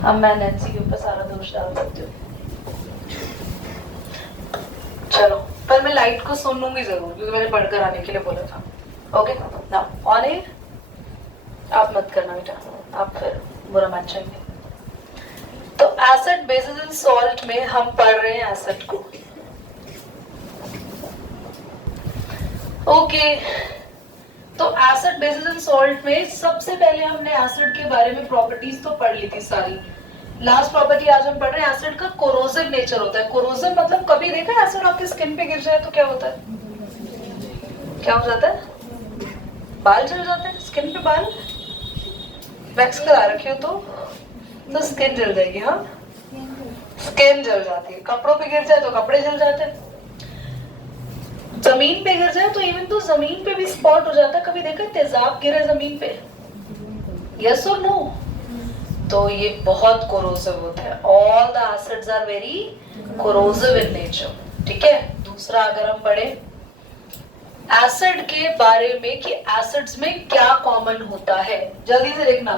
अब मैं नैन्सी के ऊपर सारा दोष डाल सकती हूँ। चलो, पर मैं लाइट को सुन लूंगी जरूर क्योंकि मैंने पढ़कर आने के लिए बोला था। ओके ना, ऑन एयर आप मत करना बेटा, आप फिर बुरा मान जाएंगे। तो एसिड बेसिस एंड सॉल्ट में हम पढ़ रहे हैं एसिड को। ओके, तो एसिड बेसिस एंड सॉल्ट में सबसे पहले हमने एसिड के बारे में प्रॉपर्टीज तो पढ़ ली थी सारी। लास्ट प्रॉपर्टी आज हम पढ़ रहे हैं एसिड का कोरोसिव नेचर होता है। कोरोसिव मतलब कभी देखा एसिड आपकी स्किन पे गिर जाए तो क्या होता है? क्या हो जाता है? बाल जल जाते हैं। स्किन पे बाल वैक्स करा रखे हो तो स्किन जल जाएगी। हाँ, स्किन जल जाती है। कपड़ों पे गिर जाए तो कपड़े जल जाते हैं। जमीन पे गिर जाए तो इवन तो जमीन पे भी स्पॉट हो जाता है। कभी देखा तेजाब गिरे जमीन पे? यस और नो? तो ये बहुत कोरोसिव होता है। All the acids are very corrosive in nature. ठीक है। दूसरा अगर हम पढ़े एसिड के बारे में कि एसिड्स में क्या कॉमन होता है, जल्दी से देखना।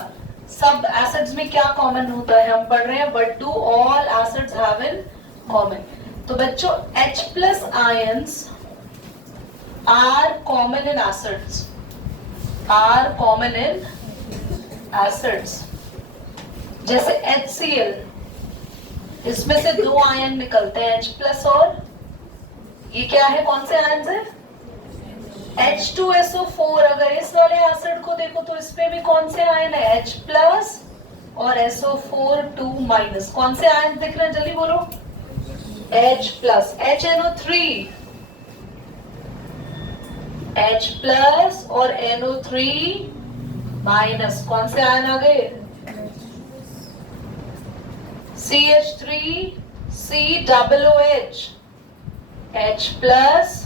सब एसिड्स में क्या कॉमन होता है हम पढ़ रहे हैं। What do all acids have in common? तो बच्चों H+ ions are common in acids, are common in acids. जैसे HCl, इसमें से 2 आयन निकलते हैं, H+ और ये क्या है, कौन से आयन है? H2SO4। अगर इस वाले एसिड को देखो तो इसमें भी कौन से आयन है? H+ और SO4 2-। कौन से आयन दिख रहे हैं, जल्दी बोलो। H+, HNO3, H+ और NO3-। कौन से आयन आ गए? CH3 COOH, H+।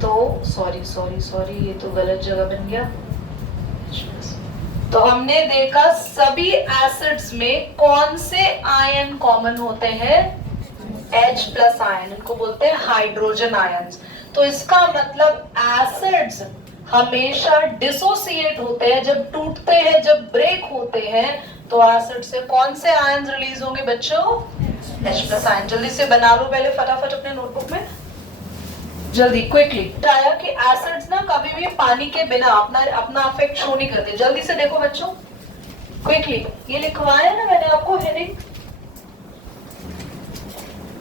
तो सॉरी ये तो गलत जगह बन गया। तो हमने देखा सभी एसिड्स में कौन से आयन कॉमन होते हैं? H+ आयन, इनको बोलते हैं हाइड्रोजन आयंस। तो इसका मतलब एसिड्स हमेशा डिसोसिएट होते हैं, जब टूटते हैं, जब ब्रेक होते हैं तो एसिड से कौन से आयन रिलीज होंगे बच्चों? H+ ion. जल्दी से बना लो पहले फटाफट अपने नोटबुक में, जल्दी क्विकली। बताया कि एसिड्स ना कभी भी पानी के बिना अपना इफेक्ट शो नहीं करते। जल्दी से देखो बच्चों क्विकली, ये लिखवाया ना मैंने आपको हेडिंग।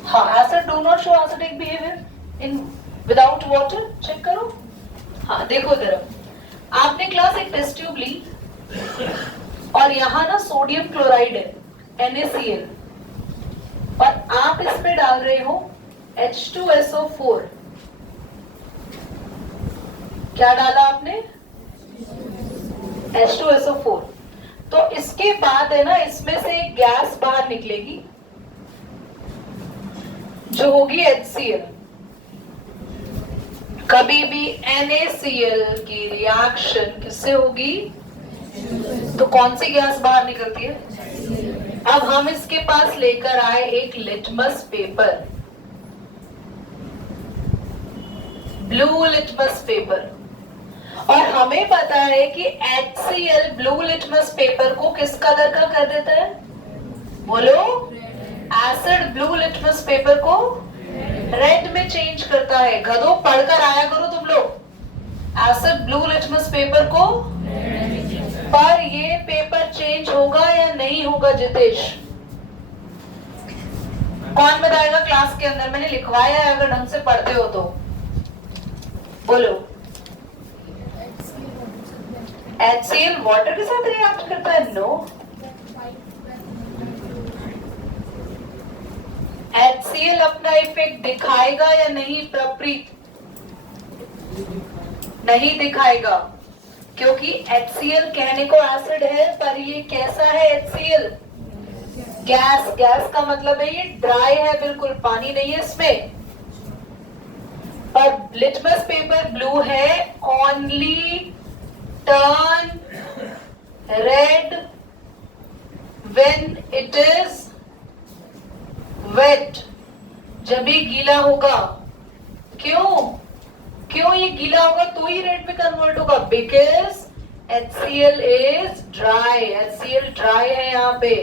हाँ, acid do not show acidic behaviour in without water. Check करो। हाँ देखो जरा, आपने क्लास एक टेस्ट ट्यूब ली और यहाँ ना सोडियम क्लोराइड है NaCl, और आप इसमें डाल रहे हो H2SO4। क्या डाला आपने? H2SO4। तो इसके बाद है ना, इसमें से एक गैस बाहर निकलेगी जो होगी HCl। कभी भी NaCl की रिएक्शन किससे होगी? तो कौन सी गैस बाहर निकलती है? अब हम इसके पास लेकर आए एक litmus paper, blue litmus paper, और हमें पता है कि HCl ब्लू लिटमस पेपर को किस कलर का कर देता है? बोलो। एसिड ब्लू लिटमस पेपर को रेड में चेंज करता है। गधो पढ़कर आया करो तुम लोग। एसिड ब्लू लिटमस पेपर को, पर ये पेपर चेंज होगा या नहीं होगा जितेश? कौन बताएगा क्लास के अंदर? मैंने लिखवाया है, अगर ढंग से पढ़ते हो तो बोलो। HCl वाटर के साथ रिएक्ट करता है? नो। HCl अपना इफेक्ट दिखाएगा या नहीं प्रप्रीत? नहीं दिखाएगा, क्योंकि HCl कहने को एसिड है, पर ये कैसा है HCl? गैस। गैस का मतलब है ये ड्राई है, बिल्कुल पानी नहीं है इसमें। पर लिटमस पेपर ब्लू है। Only turn red when it is wet, जब ये गीला होगा। क्यों? क्यों ये गीला होगा तो ही रेड में कन्वर्ट होगा? Because HCl is dry, HCl dry है यहाँ पे,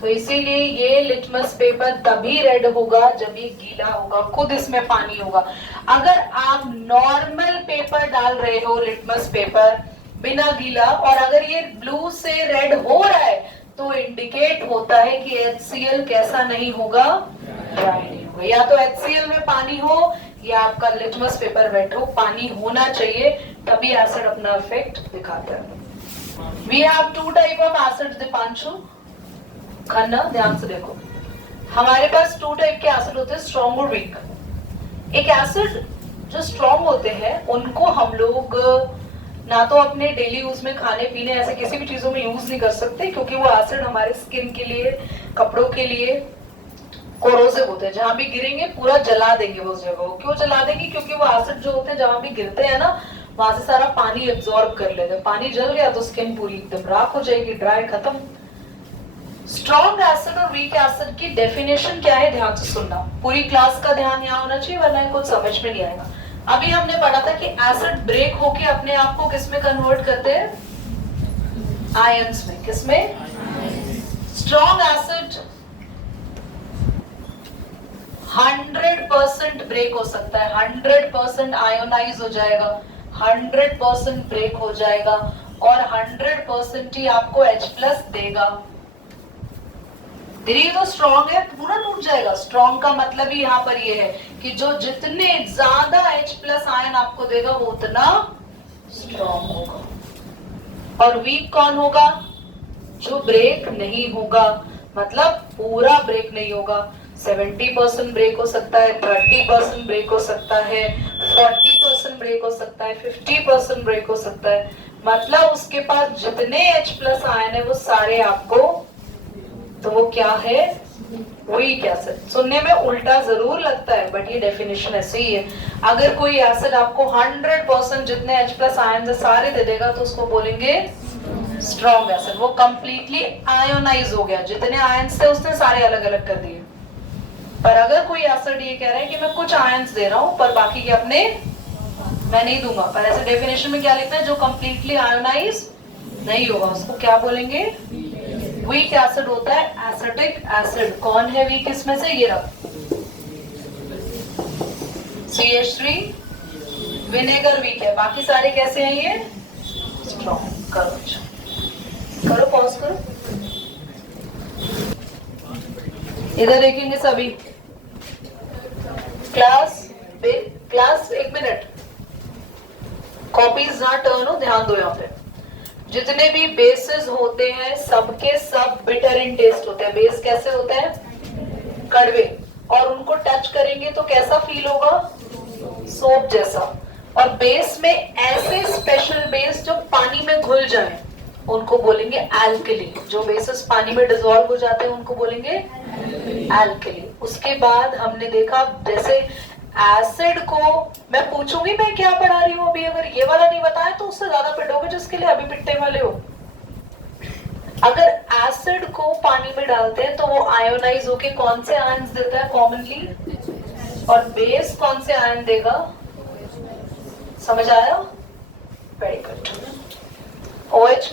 तो इसीलिए ये लिटमस पेपर तभी रेड होगा जब ये गीला होगा, खुद इसमें पानी होगा। अगर आप नॉर्मल पेपर डाल रहे हो लिटमस पेपर बिना गीला, और अगर ये ब्लू से रेड हो रहा है, तो इंडिकेट होता है कि HCl कैसा नहीं होगा, ड्राई नहीं होगा। या तो HCl में पानी हो या आपका लिटमस पेपर वेट हो, पानी होना चाहिए, तभी एसिड अपना इफेक्ट दिखाता है। We have two type of acid Dipanshu Khanna, ध्यान से देखो, हमारे पास टू टाइप के एसिड होते हैं, स्ट्रॉन्ग और वीक। एक एसिड जो स्ट्रॉन्ग होते हैं उनको हम लोग ना तो अपने डेली यूज में खाने पीने ऐसे किसी भी चीजों में यूज नहीं कर सकते, क्योंकि वो एसिड हमारे स्किन के लिए, कपड़ों के लिए कोरोसिव होते हैं, जहां भी गिरेंगे पूरा जला देंगे वो जगह को। क्यों जला देंगे? क्योंकि वो एसिड जो होते हैं जहां भी गिरते हैं ना, वहां से सारा पानी एब्जॉर्ब कर लेते हैं, पानी जल गया तो स्किन पूरी एकदम राख हो जाएगी, ड्राई, खत्म। स्ट्रॉन्ग एसिड और वीक एसिड की डेफिनेशन क्या है, ध्यान से सुनना, पूरी क्लास का ध्यान यहाँ होना चाहिए, वरना कुछ समझ में नहीं आएगा। अभी हमने पढ़ा था कि एसिड ब्रेक होके अपने आप को किस में कन्वर्ट करते हैं, आयंस में। किसमें? स्ट्रॉन्ग एसिड 100% ब्रेक हो सकता है, 100% आयोनाइज हो जाएगा, 100% ब्रेक हो जाएगा, और 100% ही आपको H+ देगा। धीरे तो स्ट्रॉन्ग है, पूरा टूट जाएगा। स्ट्रॉन्ग का मतलब ही यहाँ पर ये है कि जो जितने ज्यादा H+ आयन आपको देगा वो उतना स्ट्रॉन्ग होगा। और वीक कौन होगा? जो ब्रेक नहीं होगा, मतलब पूरा ब्रेक नहीं होगा, 70% ब्रेक हो सकता है, 30% ब्रेक हो सकता है, 40% ब्रेक हो सकता है, 50% ब्रेक हो सकता है, मतलब उसके पास जितने H+ आयन है वो सारे आपको, तो वो क्या है, वीक एसिड। सुनने में उल्टा जरूर लगता है, बट ये डेफिनेशन ऐसे ही है। अगर कोई एसिड आपको 100% जितने H+ आयन है सारे दे देगा तो उसको बोलेंगे स्ट्रॉन्ग एसिड। वो कंप्लीटली आयोनाइज हो गया, जितने आयन्स थे उसने सारे अलग अलग कर दिए। पर अगर कोई एसिड ये कह रहा है कि मैं कुछ आयन्स दे रहा हूं पर बाकी के अपने मैं नहीं दूंगा, पर ऐसे डेफिनेशन में क्या लिखना है, जो कंप्लीटली आयोनाइज नहीं होगा उसको क्या बोलेंगे, वीक एसिड होता है। एसिटिक एसिड कौन है वीक इसमें से, ये रहा CH3, विनेगर वीक है, बाकी सारे कैसे हैं ये स्ट्रॉन्ग। करो पॉज करो, इधर देखेंगे सभी। क्लास एक मिनट, कॉपीज ना टर्न हो, ध्यान दो यहाँ पे। जितने भी बेसेस होते हैं सबके सब बिटर इन टेस्ट होते हैं। बेस कैसे होते हैं, कड़वे, और उनको टच करेंगे तो कैसा फील होगा, सोप जैसा। और बेस में ऐसे स्पेशल बेस जो पानी में घुल जाए उनको बोलेंगे एल्कली। जो बेसेस पानी में डिसॉल्व हो जाते हैं उनको बोलेंगे एल्कली। उसके बाद हमने देखा जैसे एसिड को, मैं पूछूंगी मैं क्या पढ़ा रही हूँ अभी, अगर ये वाला नहीं बताया तो उससे ज्यादा पिटोगे जिसके लिए अभी पिटने वाले हो। अगर एसिड को पानी में डालते हैं तो वो आयोनाइज होके कौन से आयन्स देता है कॉमनली, और बेस कौन से आयन देगा, समझ आया? Very good, OH-।